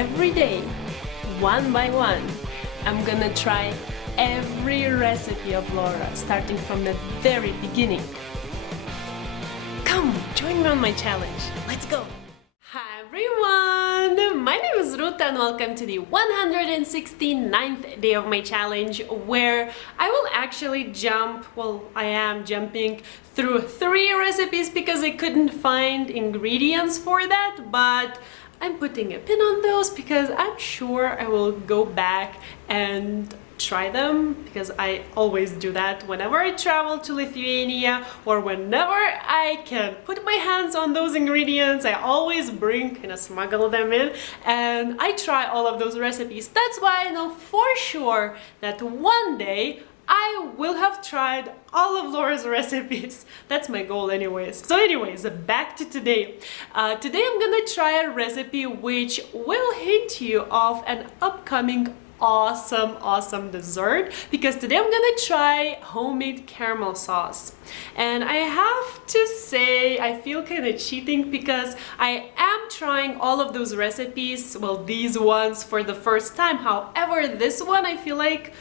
every day, one by one, I'm gonna try every recipe of Laura, starting from the very beginning. Come, join me on my challenge. Let's go! Hi everyone! My name is Ruta and welcome to the 169th day of my challenge, where I will actually I am jumping through 3 recipes because I couldn't find ingredients for that, but I'm putting a pin on those because I'm sure I will go back and try them, because I always do that whenever I travel to Lithuania or whenever I can put my hands on those ingredients. I always smuggle them in and I try all of those recipes. That's why I know for sure that one day I will have tried all of Laura's recipes. That's my goal anyways. So anyways, back to today. Today I'm gonna try a recipe which will hint you of an upcoming awesome dessert, because today I'm gonna try homemade caramel sauce. And I have to say I feel kind of cheating because I am trying all of those recipes, well, these ones, for the first time. However, this one I feel like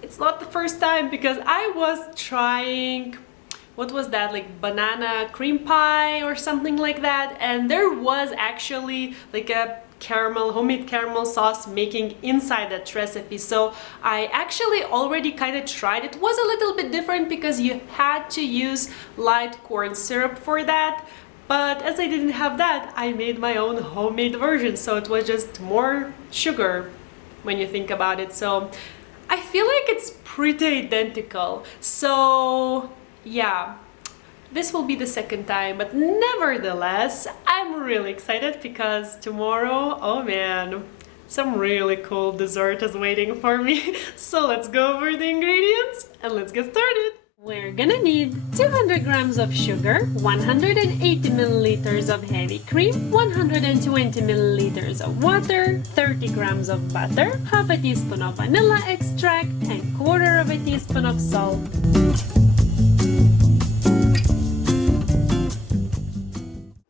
it's not the first time, because I was trying, what was that, like banana cream pie or something like that, and there was actually like a homemade caramel sauce making inside that recipe. So I actually already kind of tried. It was a little bit different because you had to use light corn syrup for that, but as I didn't have that, I made my own homemade version, so it was just more sugar when you think about it. So I feel like it's pretty identical. So yeah, this will be the second time, but nevertheless, I'm really excited because tomorrow, oh man, some really cool dessert is waiting for me. So let's go over the ingredients and let's get started. We're gonna need 200 grams of sugar, 180 milliliters of heavy cream, 120 milliliters of water, 30 grams of butter, half a teaspoon of vanilla extract, and quarter of a teaspoon of salt.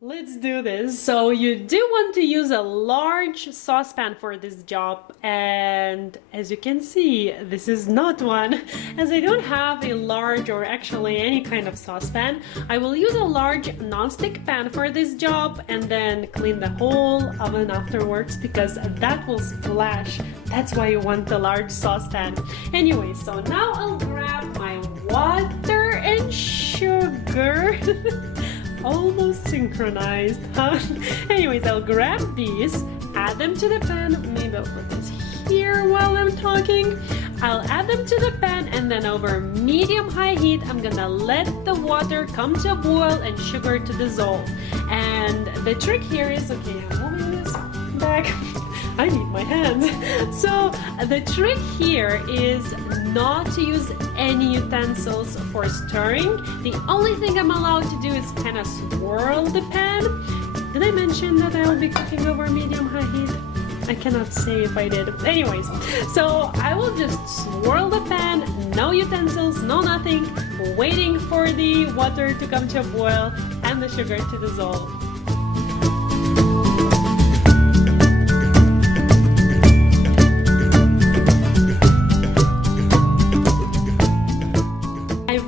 Let's do this. So you do want to use a large saucepan for this job, and as you can see, this is not one. As I don't have a large or actually any kind of saucepan, I will use a large non-stick pan for this job and then clean the whole oven afterwards, because that will splash. That's why you want the large saucepan. Anyway, so now I'll grab my water and sugar. Almost synchronized, huh? Anyways, I'll grab these, add them to the pan. Maybe I'll put this here while I'm talking. I'll add them to the pan, and then over medium-high heat, I'm gonna let the water come to a boil and sugar to dissolve. And the trick here is, okay, I'm moving this back. I need my hands. So the trick here is not to use any utensils for stirring. The only thing I'm allowed to do is kind of swirl the pan. Did I mention that I'll be cooking over medium-high heat? I cannot say if I did. Anyways, so I will just swirl the pan, no utensils, no nothing, waiting for the water to come to a boil and the sugar to dissolve.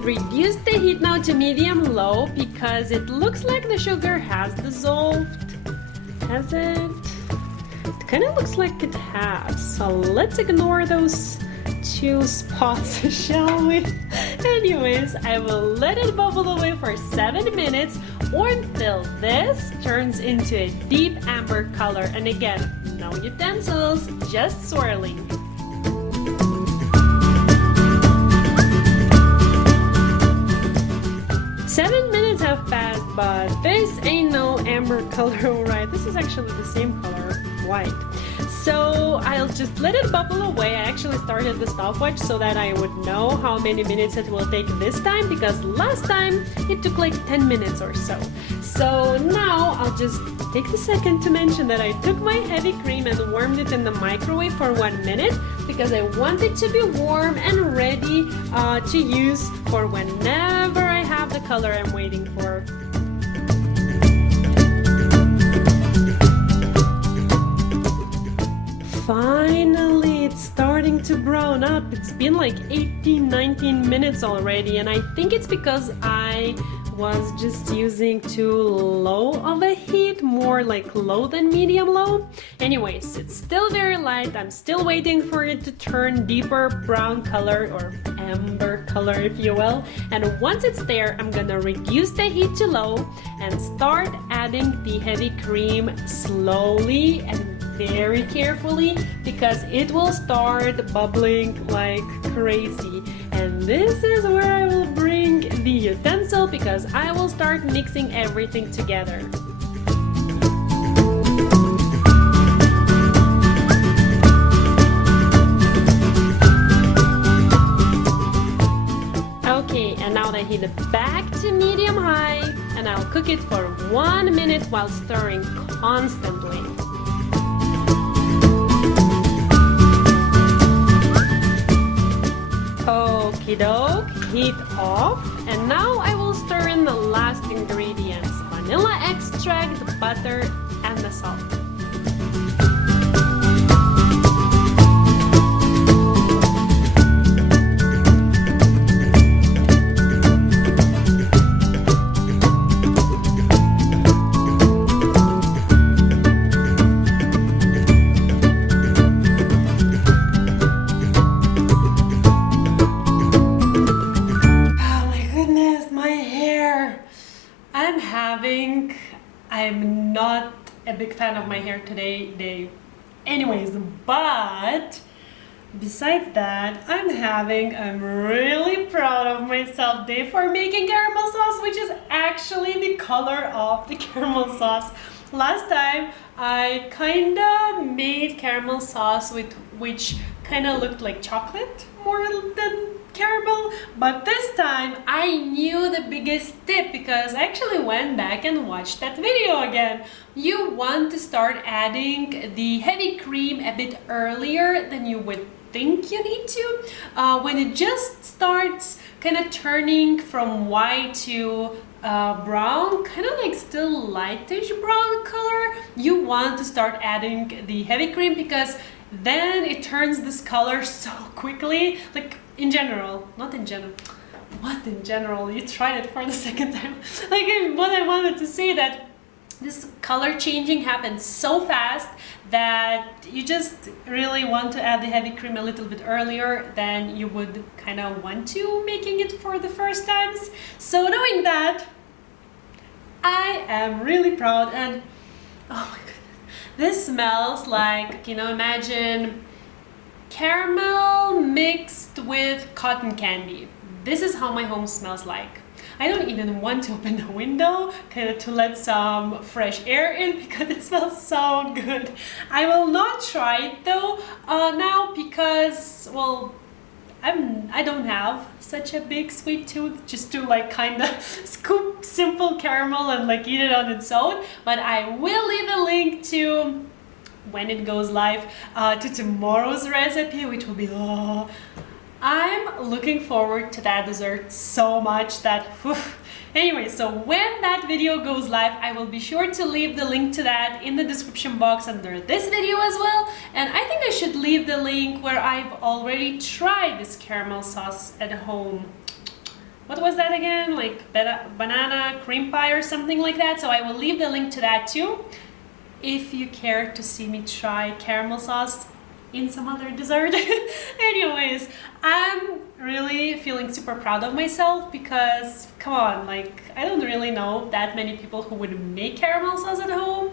Reduce the heat now to medium-low because it looks like the sugar has dissolved. Has it? It kind of looks like it has. So let's ignore those 2 spots, shall we? Anyways, I will let it bubble away for 7 minutes or until this turns into a deep amber color. And again, no utensils, just swirling. 7 minutes have passed, but this ain't no amber color, right? This is actually the same color, white. So I'll just let it bubble away. I actually started the stopwatch so that I would know how many minutes it will take this time, because last time it took like 10 minutes or so. So now I'll just take the second to mention that I took my heavy cream and warmed it in the microwave for 1 minute because I want it to be warm and ready to use for whenever I have the color I'm waiting for. up. It's been like 18-19 minutes already, and I think it's because I was just using too low of a heat, more like low than medium low. Anyways, it's still very light. I'm still waiting for it to turn deeper brown color or amber color, if you will. And once it's there, I'm gonna reduce the heat to low and start adding the heavy cream slowly and very carefully, because it will start bubbling like crazy. And this is where I will bring the utensil, because I will start mixing everything together. Okay, and now I heat it back to medium high, and I'll cook it for 1 minute while stirring constantly. Okie doke, heat off, and now I will stir in the last ingredients: vanilla extract, butter, and the salt. I'm not a big fan of my hair today. Anyways, but besides that, I'm really proud of myself day for making caramel sauce, which is actually the color of the caramel sauce. Last time I kinda made caramel sauce which kinda looked like chocolate more than caramel, but this time I knew the biggest tip, because I actually went back and watched that video again. You want to start adding the heavy cream a bit earlier than you would think you need to. When it just starts kind of turning from white to brown, kind of like still lightish brown color, you want to start adding the heavy cream, because then it turns this color so quickly. Like in general, not in general. What in general? You tried it for the second time. Like what I wanted to say, that this color changing happens so fast that you just really want to add the heavy cream a little bit earlier than you would kind of want to making it for the first times. So knowing that, I am really proud, and oh my goodness, this smells like, imagine caramel mixed with cotton candy. This is how my home smells like. I don't even want to open the window kind of to let some fresh air in, because it smells so good. I will not try it though now, because, well, I don't have such a big sweet tooth just to like kind of scoop simple caramel and like eat it on its own. But I will leave a link to, when it goes live, to tomorrow's recipe, which will be, I'm looking forward to that dessert so much that, whew. Anyway, so when that video goes live, I will be sure to leave the link to that in the description box under this video as well. And I think I should leave the link where I've already tried this caramel sauce at home. What was that again? Like banana cream pie or something like that. So I will leave the link to that too, if you care to see me try caramel sauce in some other dessert. Anyways, I'm really feeling super proud of myself, because come on, like I don't really know that many people who would make caramel sauce at home.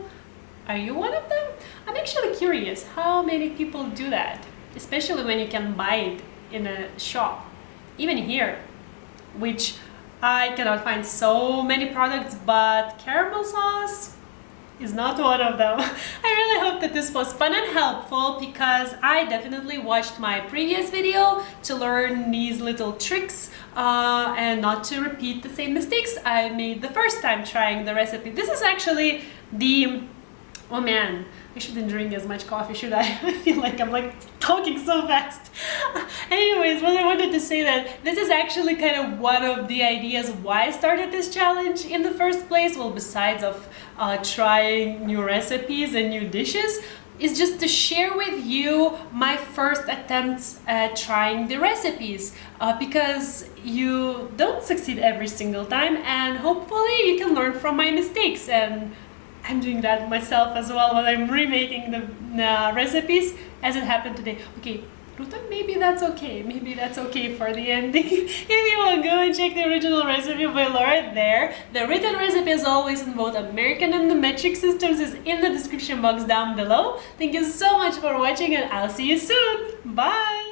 Are you one of them? I'm actually curious how many people do that, especially when you can buy it in a shop, even here, which I cannot find so many products, but caramel sauce is not one of them. I really hope that this was fun and helpful, because I definitely watched my previous video to learn these little tricks and not to repeat the same mistakes I made the first time trying the recipe. This is actually the, oh man, I shouldn't drink as much coffee, should I? I feel like I'm like talking so fast. Anyways, what I wanted to say that this is actually kind of one of the ideas why I started this challenge in the first place. Well, besides of trying new recipes and new dishes, is just to share with you my first attempts at trying the recipes, because you don't succeed every single time, and hopefully you can learn from my mistakes. And I'm doing that myself as well when I'm remaking the recipes as it happened today. Okay, Ruta, maybe that's okay. Maybe that's okay for the ending. If you want to go and check the original recipe by Laura there. The written recipe as always in both American and the metric systems is in the description box down below. Thank you so much for watching and I'll see you soon. Bye!